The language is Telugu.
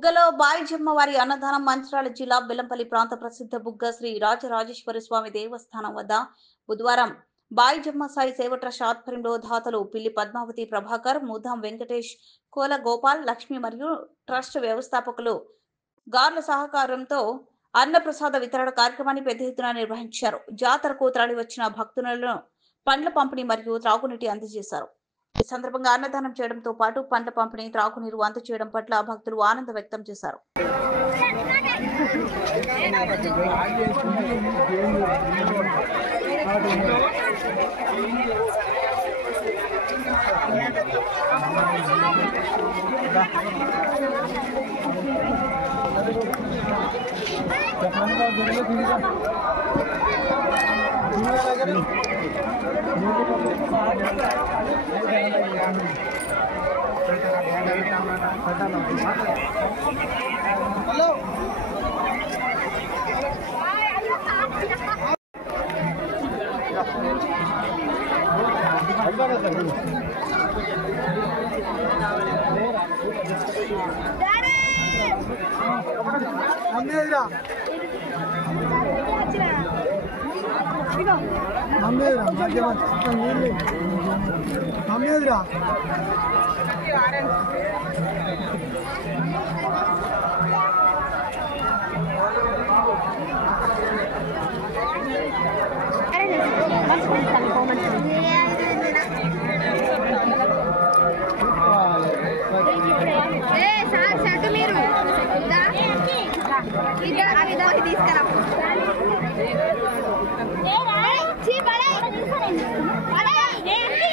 బుగ్గలో బాయిజమ్మ వారి అన్నదానం మంచిర్యాల జిల్లా బెల్లంపల్లి ప్రాంత ప్రసిద్ధ బుగ్గ శ్రీ రాజరాజేశ్వర స్వామి దేవస్థానం వద్ద బుధవారం బాయిజమ్మ సాయి సేవ ట్రస్ట్ ఆధ్వర్యంలో దాతలు పిల్లి పద్మావతి ప్రభాకర్, ముదాం వెంకటేష్, కోల గోపాల్, లక్ష్మి మరియు ట్రస్ట్ వ్యవస్థాపకులు గార్ల సహకారంతో అన్నప్రసాద వితరణ కార్యక్రమాన్ని పెద్ద ఎత్తున నిర్వహించారు. జాతరకు తరలి వచ్చిన భక్తులను పండ్ల పంపిణీ మరియు త్రాగునీటి అందజేశారు. ఈ సందర్భంగా అన్నదానం చేయడంతో పాటు పండ్ల పంపిణీ, త్రాగునీరు అందజేయడం పట్ల భక్తులు ఆనందం వ్యక్తం చేశారు. తీసుకురా